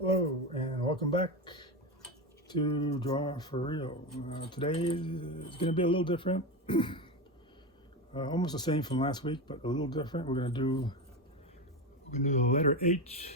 Hello and welcome back to Draw for Real. Today is going to be a little different, almost the same from last week, but a little different. We're going to do the letter H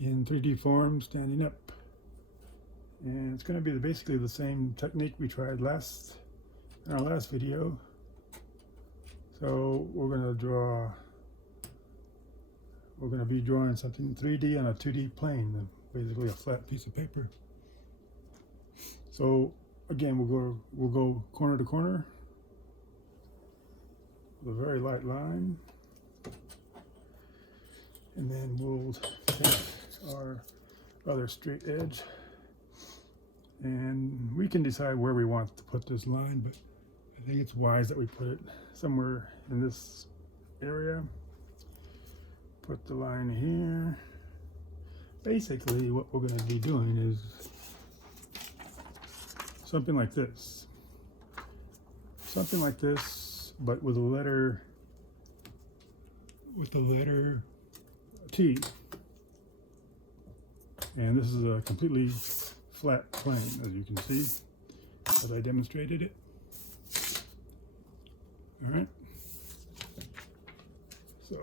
in 3D form, standing up, and it's going to be basically the same technique we tried in our last video. So we're going to be drawing something 3D on a 2D plane, basically a flat piece of paper. So again, we'll go corner to corner with a very light line, and then we'll take our other straight edge, and we can decide where we want to put this line, but I think it's wise that we put it somewhere in this area. Put the line here. Basically what we're going to be doing is something like this, but with the letter T, and this is a completely flat plane, as you can see, as I demonstrated it. All right, so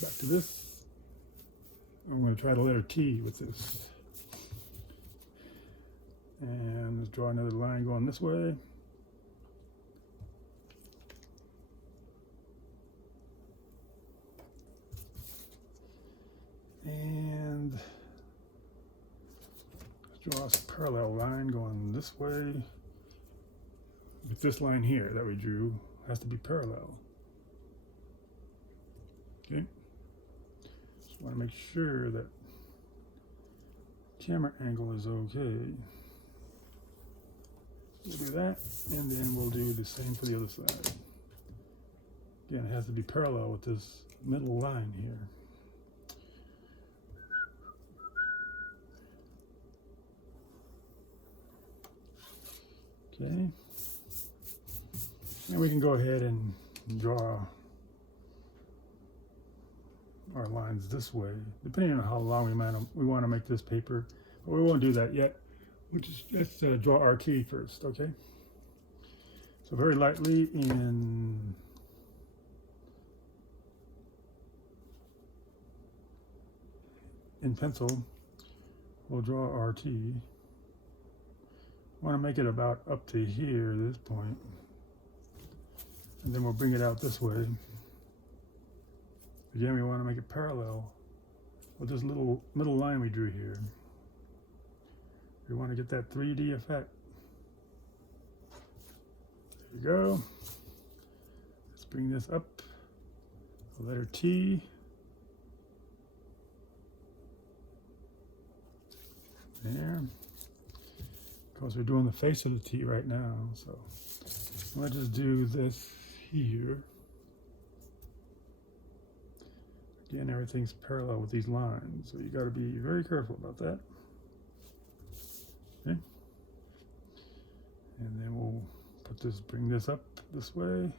back to this. I'm going to try the letter T with this, and let's draw another line going this way. And let's draw a parallel line going this way. With this line here that we drew has to be parallel. Okay. Just want to make sure that camera angle is okay. We'll do that, and then we'll do the same for the other side. Again, it has to be parallel with this middle line here. Okay, and we can go ahead and draw our lines this way, depending on how long we want to make this paper, but we won't do that yet. Let's draw our T first, okay? So very lightly in pencil, we'll draw our T. Want to make it about up to here, this point, and then we'll bring it out this way. Again, we want to make it parallel with this little middle line we drew here. We want to get that 3D effect. There you go. Let's bring this up, the letter T. There. Of course, we're doing the face of the T right now, so let's just do this here. Again, everything's parallel with these lines, so you got to be very careful about that. Okay. And then we'll bring this up this way.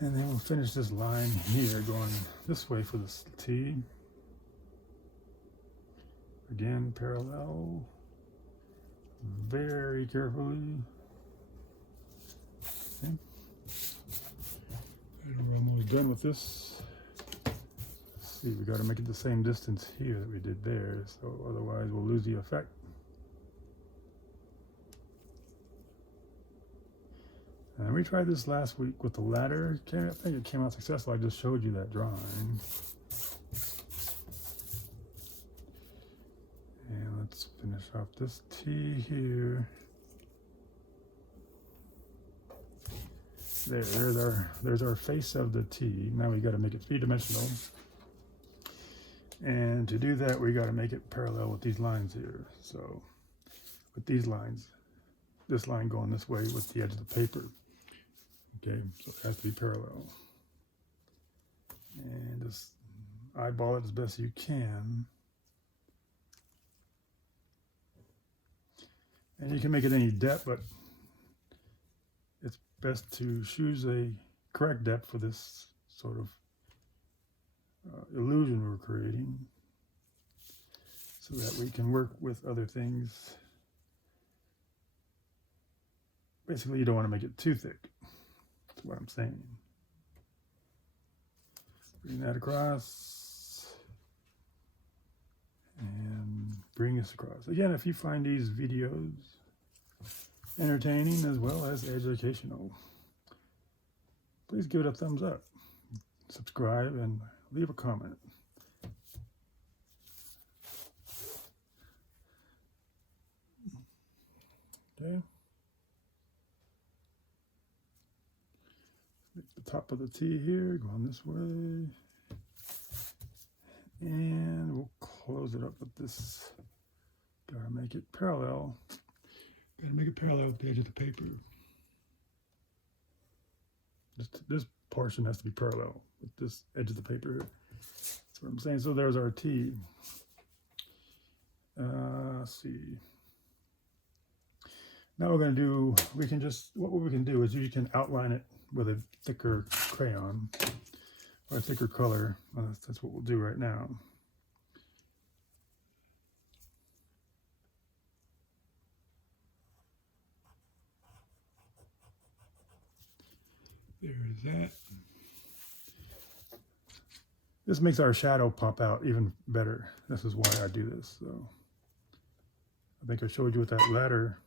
And then we'll finish this line here going this way for this T. Again, parallel, very carefully. Okay. And we're almost done with this. Let's see, we got to make it the same distance here that we did there, so otherwise we'll lose the effect. And we tried this last week with the ladder. I think it came out successful. I just showed you that drawing. And let's finish off this T here. There's our face of the T. Now we got to make it three-dimensional. And to do that, we got to make it parallel with these lines here. So with these lines, this line going this way with the edge of the paper. Okay, so it has to be parallel. And just eyeball it as best you can. And you can make it any depth, but it's best to choose a correct depth for this sort of illusion we're creating so that we can work with other things. Basically, you don't want to make it too thick. That's what I'm saying. Bring that across and bring this across. Again, if you find these videos entertaining as well as educational, please give it a thumbs up, subscribe, and leave a comment. Okay. Make the top of the T here, going this way. And we'll close it up with this. Gotta make it parallel. Gotta make it parallel with the edge of the paper. This portion has to be parallel with this edge of the paper. That's what I'm saying. So there's our T. Let's see. Now we're going to do, what we can do is you can outline it with a thicker crayon or a thicker color. That's what we'll do right now. There's that. This makes our shadow pop out even better. This is why I do this. So I think I showed you with that ladder.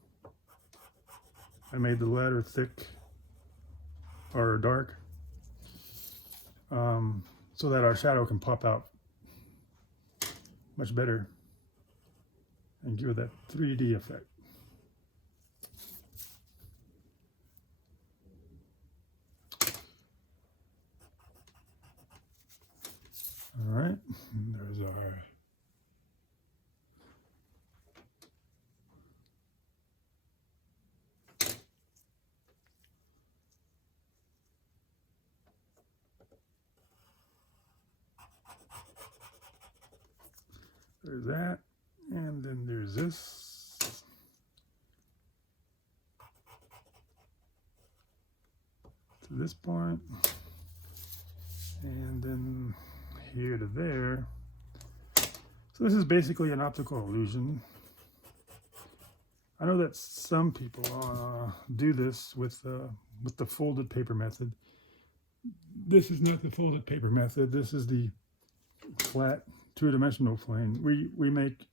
I made the ladder thick or dark so that our shadow can pop out much better and give it that 3D effect. All right, there's our there's that, and then there's this. To this point, and then here to there. So this is basically an optical illusion. I know that some people do this with the folded paper method. This is not the folded paper method. This is the flat two-dimensional plane. We make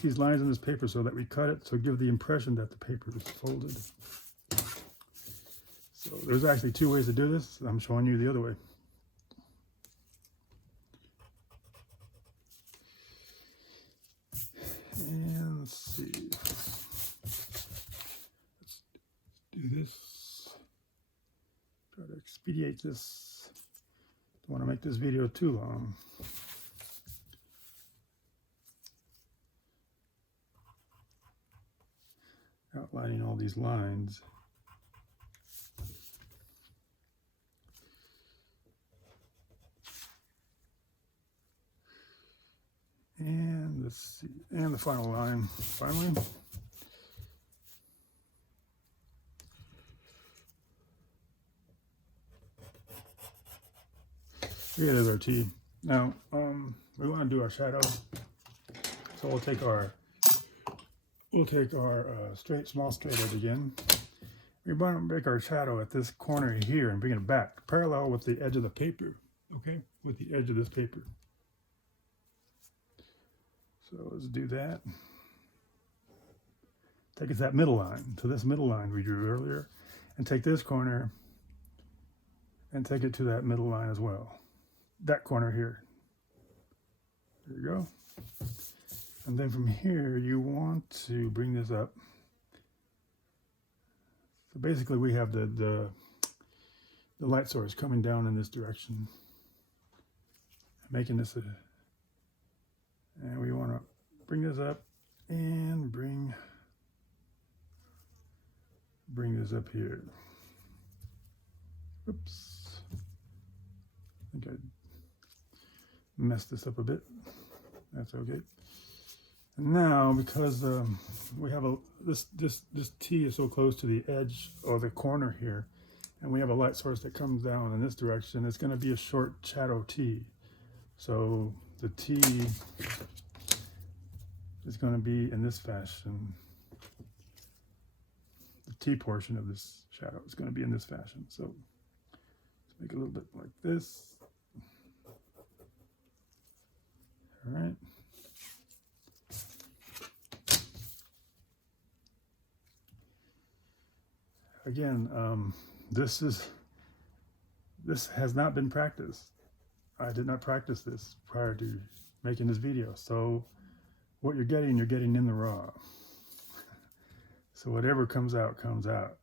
these lines in this paper so that we cut it to give the impression that the paper is folded. So there's actually two ways to do this. I'm showing you the other way. And let's see. Let's do this. Try to expedite this. Don't want to make this video too long. Outlining all these lines. And let's see, and the final line, finally. Here it is, our T. Now, we want to do our shadow. So we'll take our small straight edge again. We want to make our shadow at this corner here and bring it back, parallel with the edge of the paper, okay? With the edge of this paper. So let's do that. Take us that middle line, to this middle line we drew earlier, and take this corner and take it to that middle line as well. That corner here. There you go. And then from here, you want to bring this up. So basically we have the light source coming down in this direction, making this and we want to bring this up and bring this up here. Oops. I think I messed this up a bit. That's okay. And now, because we have this T is so close to the edge or the corner here, and we have a light source that comes down in this direction, it's going to be a short shadow T. So the T is going to be in this fashion. The T portion of this shadow is going to be in this fashion. So let's make it a little bit like this. All right. Again, this has not been practiced. I did not practice this prior to making this video. So what you're getting in the raw. So whatever comes out, comes out.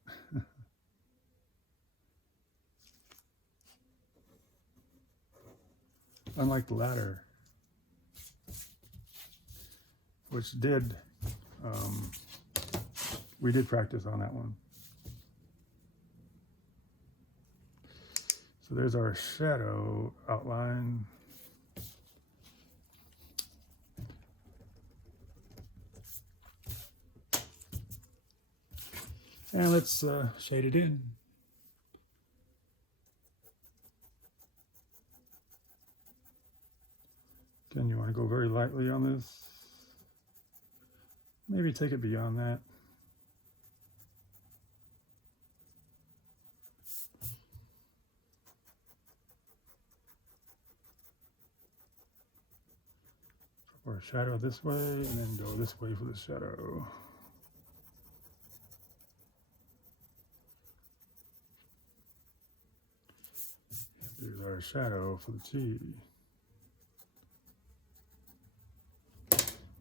Unlike the latter, which we did practice on that one. So there's our shadow outline. And let's shade it in. Again, you want to go very lightly on this. Maybe take it beyond that. Or a shadow this way, and then go this way for the shadow. Here's our shadow for the T.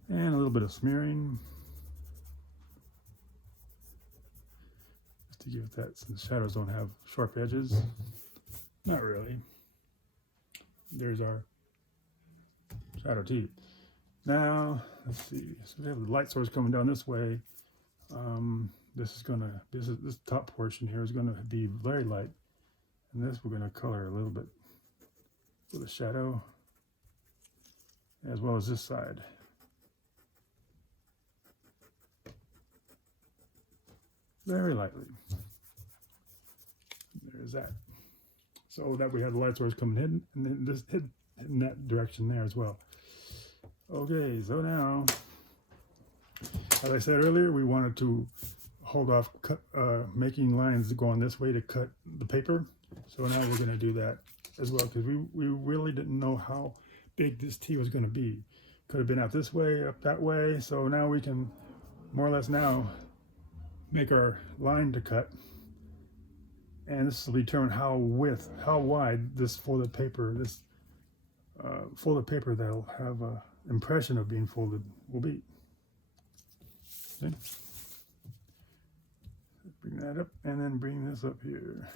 And a little bit of smearing. Just to give it that, since shadows don't have sharp edges. Not really. There's our shadow T. Now, let's see. So we have the light source coming down this way. This top portion here is gonna be very light. And this we're gonna color a little bit with a shadow, as well as this side. Very lightly. There's that. So that we have the light source coming in, and then this hidden in that direction there as well. Okay, so now, as I said earlier, we wanted to hold off making lines going this way to cut the paper. So now we're going to do that as well, because we really didn't know how big this T was going to be. Could have been out this way, up that way. So now we can more or less now make our line to cut. And this will determine how wide this folded paper, folded paper that'll have a impression of being folded will be. Okay. Bring that up, and then bring this up here.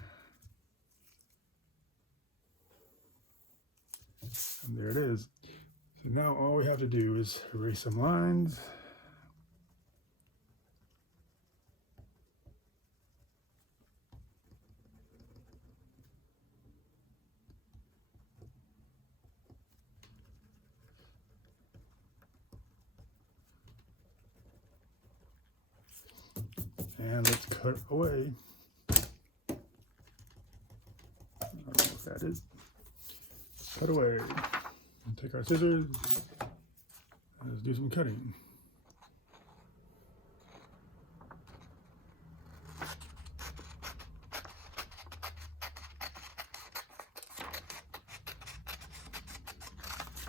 And there it is. So now all we have to do is erase some lines. And let's cut away. I don't know what that is. Cut away. And take our scissors and let's do some cutting.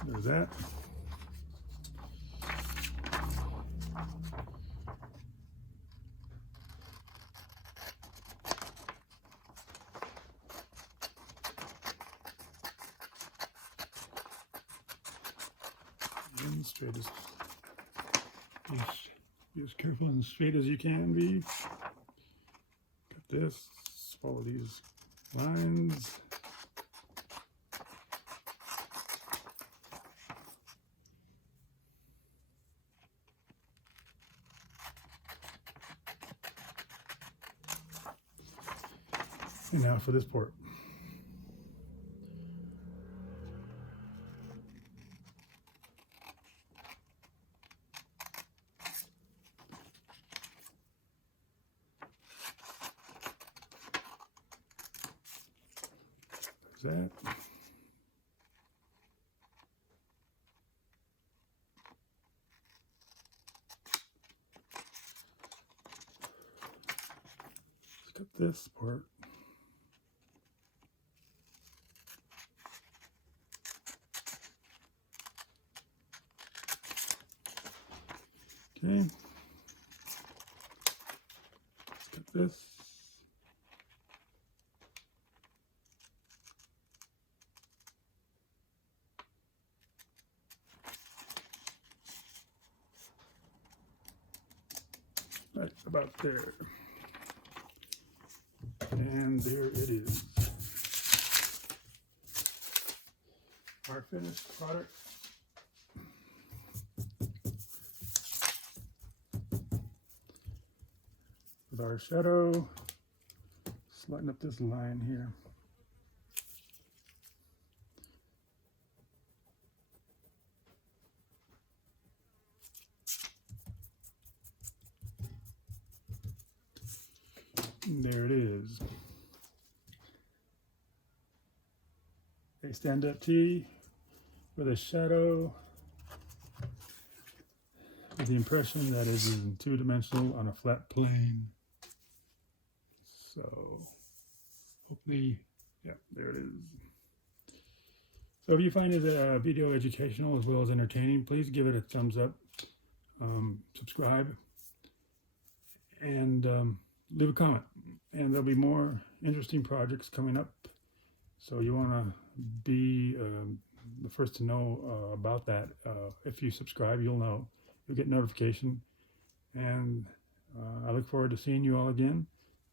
There's that. And straight be as careful and straight as you can be. Cut this, follow these lines. And now for this part. that. Let's cut this part. Okay. Let's cut this. Right about there. And there it is. Our finished product. With our shadow. Just lighten up this line here. And there it is. A stand-up tee with a shadow with the impression that is in two-dimensional on a flat plane. So hopefully, yeah, there it is. So if you find it video educational as well as entertaining, please give it a thumbs up, subscribe, and leave a comment. And there'll be more interesting projects coming up. So you want to be the first to know about that. If you subscribe, you'll know. You'll get notification. And I look forward to seeing you all again.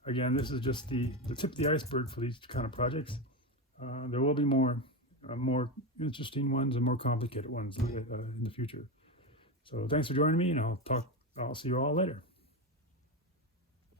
Again, this is just the tip of the iceberg for these kind of projects. There will be more interesting ones and more complicated ones in the future. So thanks for joining me, and I'll see you all later.